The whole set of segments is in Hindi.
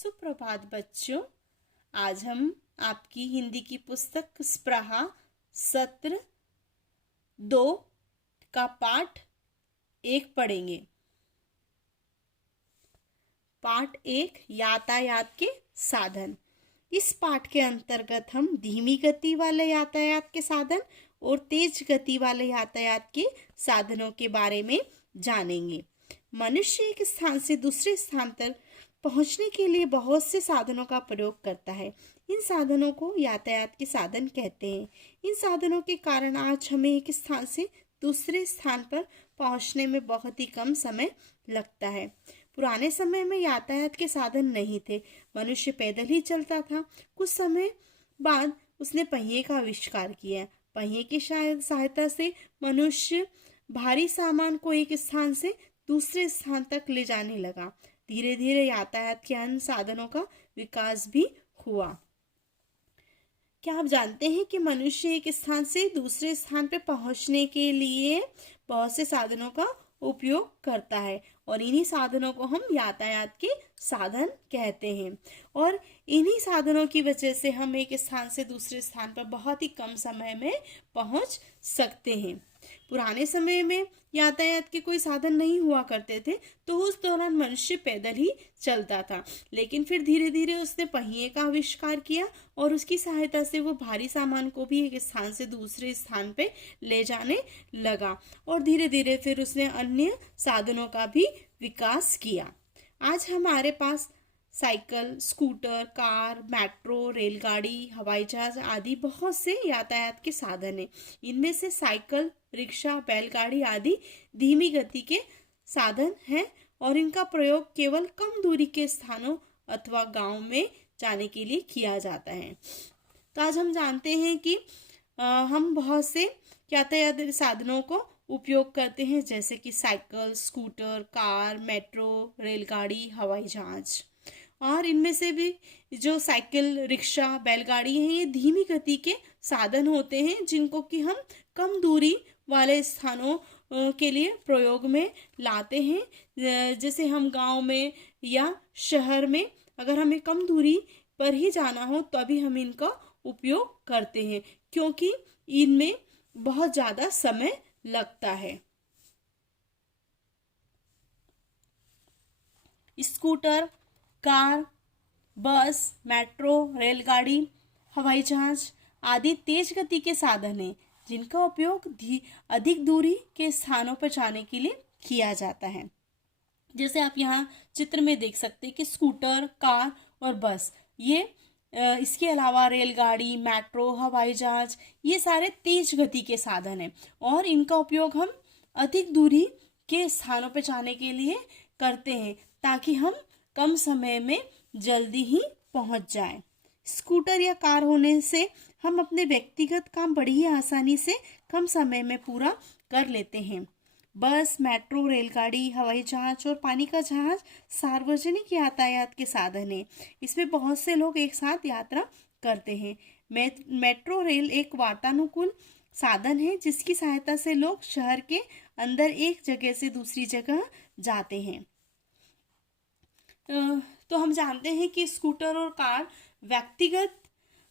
सुप्रभात बच्चों। आज हम आपकी हिंदी की पुस्तक स्पृहा सत्र 2 का पाठ 1 पढ़ेंगे। पाठ 1 यातायात के साधन। इस पाठ के अंतर्गत हम धीमी गति वाले यातायात के साधन और तेज गति वाले यातायात के साधनों के बारे में जानेंगे। मनुष्य एक स्थान से दूसरे स्थान तक पहुंचने के लिए बहुत से साधनों का प्रयोग करता है। इन साधनों को यातायात के साधन कहते हैं। इन साधनों के कारण आज हमें एक स्थान से दूसरे स्थान पर पहुंचने में बहुत ही कम समय लगता है। पुराने समय में यातायात के साधन नहीं थे, मनुष्य पैदल ही चलता था। कुछ समय बाद उसने पहिए का आविष्कार किया। पहिए की सहायता से मनुष्य भारी सामान को एक स्थान से दूसरे स्थान तक ले जाने लगा। धीरे धीरे यातायात के अन्य साधनों का विकास भी हुआ। क्या आप जानते हैं कि मनुष्य एक स्थान से दूसरे स्थान पर पहुंचने के लिए बहुत से साधनों का उपयोग करता है और इन्हीं साधनों को हम यातायात के साधन कहते हैं। और इन्हीं साधनों की वजह से हम एक स्थान से दूसरे स्थान पर बहुत ही कम समय में पहुंच सकते हैं। पुराने समय में यातायात के कोई साधन नहीं हुआ करते थे, तो उस दौरान मनुष्य पैदल ही चलता था। लेकिन फिर धीरे धीरे उसने पहिए का आविष्कार किया और उसकी सहायता से वो भारी सामान को भी एक स्थान से दूसरे स्थान पे ले जाने लगा और धीरे धीरे फिर उसने अन्य साधनों का भी विकास किया। आज हमारे पास साइकिल, स्कूटर, कार, मेट्रो, रेलगाड़ी, हवाई जहाज आदि बहुत से यातायात के साधन हैं। इनमें से साइकिल, रिक्शा, बैलगाड़ी आदि धीमी गति के साधन हैं और इनका प्रयोग केवल कम दूरी के स्थानों अथवा गांव में जाने के लिए किया जाता है। तो आज हम जानते हैं कि हम बहुत से यातायात साधनों को उपयोग करते हैं, जैसे कि साइकिल, स्कूटर, कार, मेट्रो, रेलगाड़ी, हवाई जहाज। और इनमें से भी जो साइकिल, रिक्शा, बैलगाड़ी हैं, ये धीमी गति के साधन होते हैं जिनको कि हम कम दूरी वाले स्थानों के लिए प्रयोग में लाते हैं। जैसे हम गांव में या शहर में अगर हमें कम दूरी पर ही जाना हो तभी हम इनका उपयोग करते हैं, क्योंकि इनमें बहुत ज़्यादा समय लगता है। स्कूटर, कार, बस, मेट्रो, रेलगाड़ी, हवाई जहाज आदि तेज गति के साधन हैं जिनका उपयोग अधिक दूरी के स्थानों पर जाने के लिए किया जाता है। जैसे आप यहाँ चित्र में देख सकते हैं कि स्कूटर, कार और बस, ये इसके अलावा रेलगाड़ी, मेट्रो, हवाई जहाज, ये सारे तेज गति के साधन हैं और इनका उपयोग हम अधिक दूरी के स्थानों पर जाने के लिए करते हैं ताकि हम कम समय में जल्दी ही पहुंच जाएं। स्कूटर या कार होने से हम अपने व्यक्तिगत काम बड़ी ही आसानी से कम समय में पूरा कर लेते हैं। बस, मेट्रो, रेलगाड़ी, हवाई जहाज और पानी का जहाज सार्वजनिक यातायात के साधन हैं। इसमें बहुत से लोग एक साथ यात्रा करते हैं। मेट्रो रेल एक वातानुकूल साधन है जिसकी सहायता से लोग शहर के अंदर एक जगह से दूसरी जगह जाते हैं। तो हम जानते हैं कि स्कूटर और कार व्यक्तिगत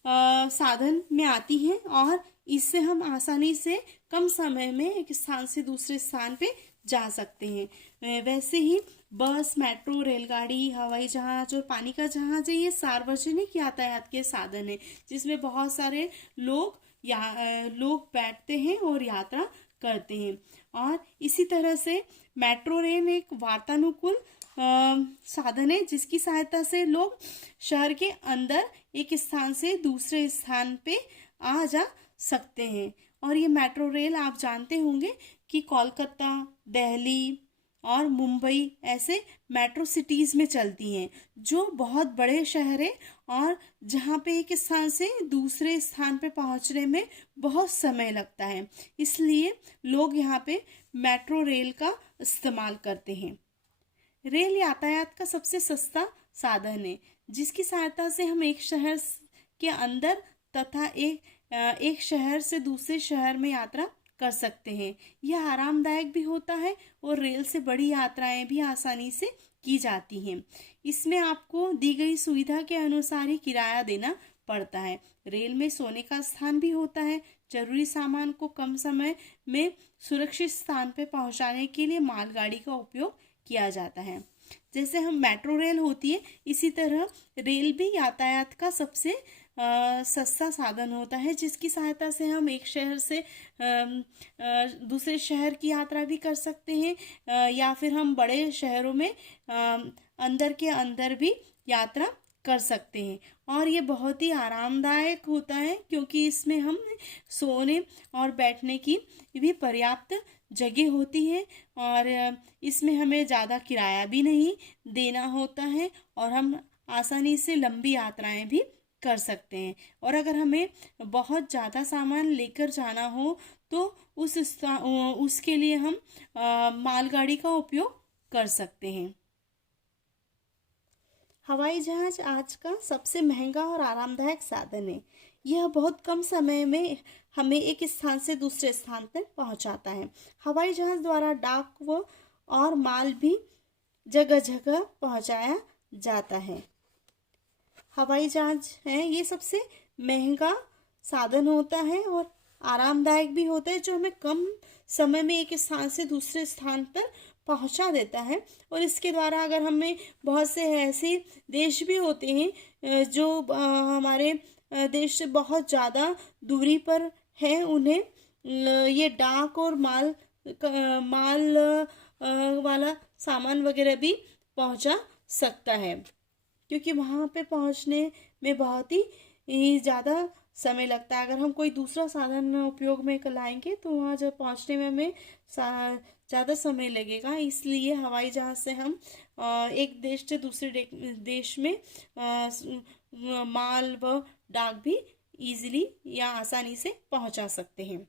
साधन में आती हैं और इससे हम आसानी से कम समय में एक स्थान से दूसरे स्थान पे जा सकते हैं। वैसे ही बस, मेट्रो, रेलगाड़ी, हवाई जहाज और पानी का जहाज है, ये सार्वजनिक यातायात के साधन है जिसमें बहुत सारे लोग बैठते हैं और यात्रा करते हैं। और इसी तरह से मेट्रो रेल एक वातानुकूल साधन है जिसकी सहायता से लोग शहर के अंदर एक स्थान से दूसरे स्थान पे आ जा सकते हैं। और ये मेट्रो रेल आप जानते होंगे कि कोलकाता, दिल्ली और मुंबई ऐसे मेट्रो सिटीज़ में चलती हैं जो बहुत बड़े शहर हैं और जहाँ पे एक स्थान से दूसरे स्थान पे पहुँचने में बहुत समय लगता है, इसलिए लोग यहाँ पे मेट्रो रेल का इस्तेमाल करते हैं। रेल यातायात का सबसे सस्ता साधन है जिसकी सहायता से हम एक शहर के अंदर तथा एक शहर से दूसरे शहर में यात्रा कर सकते हैं। यह आरामदायक भी होता है और रेल से बड़ी यात्राएं भी आसानी से की जाती हैं। इसमें आपको दी गई सुविधा के अनुसार ही किराया देना पड़ता है। रेल में सोने का स्थान भी होता है। जरूरी सामान को कम समय में सुरक्षित स्थान पर पहुंचाने के लिए मालगाड़ी का उपयोग किया जाता है। जैसे हम मेट्रो रेल होती है, इसी तरह रेल भी यातायात का सबसे सस्ता साधन होता है, जिसकी सहायता से हम एक शहर से दूसरे शहर की यात्रा भी कर सकते हैं, या फिर हम बड़े शहरों में अंदर के अंदर भी यात्रा कर सकते हैं। और ये बहुत ही आरामदायक होता है, क्योंकि इसमें हम सोने और बैठने की भी पर्याप्त जगह होती है, और इसमें हमें ज़्यादा किराया भी नहीं देना होता है, और हम आसानी से लंबी यात्राएं भी कर सकते हैं। और अगर हमें बहुत ज़्यादा सामान लेकर जाना हो तो उसके लिए हम मालगाड़ी का उपयोग कर सकते हैं। हवाई जहाज आज का सबसे महंगा और आरामदायक साधन है। यह बहुत कम समय में हमें एक स्थान से दूसरे स्थान तक पहुंचाता है। हवाई जहाज द्वारा डाक और माल भी जगह जगह पहुंचाया जाता है। हवाई जहाज है ये सबसे महंगा साधन होता है और आरामदायक भी होता है, जो हमें कम समय में एक स्थान से दूसरे स्थान पर पहुंचा देता है। और इसके द्वारा अगर हमें बहुत से ऐसे देश भी होते हैं जो हमारे देश से बहुत ज़्यादा दूरी पर है, उन्हें ये डाक और माल वाला सामान वगैरह भी पहुंचा सकता है, क्योंकि वहाँ पे पहुँचने में बहुत ही ज़्यादा समय लगता है। अगर हम कोई दूसरा साधन उपयोग में लाएंगे तो वहाँ जब पहुँचने में हमें ज़्यादा समय लगेगा। इसलिए हवाई जहाज़ से हम एक देश से दूसरे देश में माल व डाक भी इजीली या आसानी से पहुँचा सकते हैं।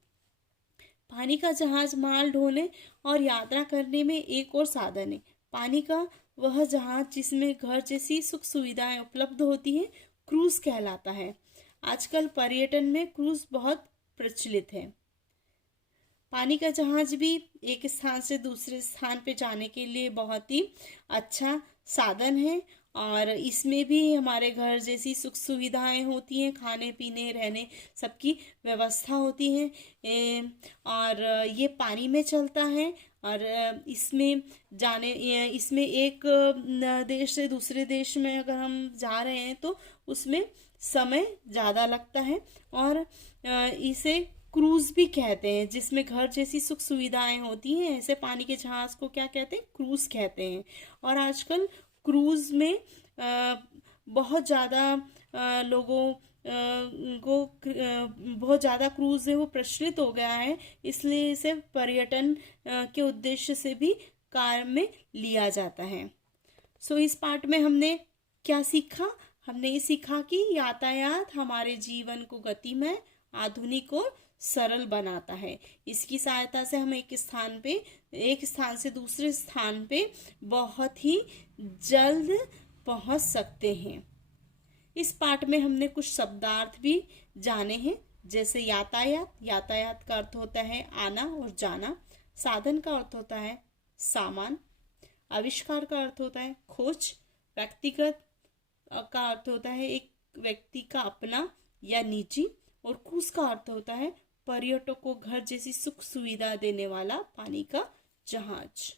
पानी का जहाज माल ढोने और यात्रा करने में एक और साधन है। पानी का वह जहाज जिसमें घर जैसी सुख सुविधाएं उपलब्ध होती हैं क्रूज कहलाता है। आजकल पर्यटन में क्रूज बहुत प्रचलित है। पानी का जहाज भी एक स्थान से दूसरे स्थान पे जाने के लिए बहुत ही अच्छा साधन है, और इसमें भी हमारे घर जैसी सुख सुविधाएं होती हैं, खाने पीने रहने सबकी व्यवस्था होती है, और ये पानी में चलता है। और इसमें एक देश से दूसरे देश में अगर हम जा रहे हैं तो उसमें समय ज़्यादा लगता है, और इसे क्रूज भी कहते हैं, जिसमें घर जैसी सुख सुविधाएं होती हैं। ऐसे पानी के जहाज को क्या कहते हैं? क्रूज कहते हैं। और आजकल क्रूज में बहुत ज़्यादा लोगों को बहुत ज़्यादा क्रूज है वो प्रचलित हो गया है, इसलिए इसे पर्यटन के उद्देश्य से भी कार्य में लिया जाता है। इस पार्ट में हमने क्या सीखा? हमने ये सीखा कि यातायात हमारे जीवन को गतिमय, आधुनिक और सरल बनाता है। इसकी सहायता से हम एक स्थान से दूसरे स्थान पे बहुत ही जल्द पहुंच सकते हैं। इस पाठ में हमने कुछ शब्दार्थ भी जाने हैं, जैसे यातायात का अर्थ होता है आना और जाना। साधन का अर्थ होता है सामान। आविष्कार का अर्थ होता है खोज। व्यक्तिगत का अर्थ होता है एक व्यक्ति का अपना या निजी। और क्रूज का अर्थ होता है पर्यटकों को घर जैसी सुख सुविधा देने वाला पानी का जहाज।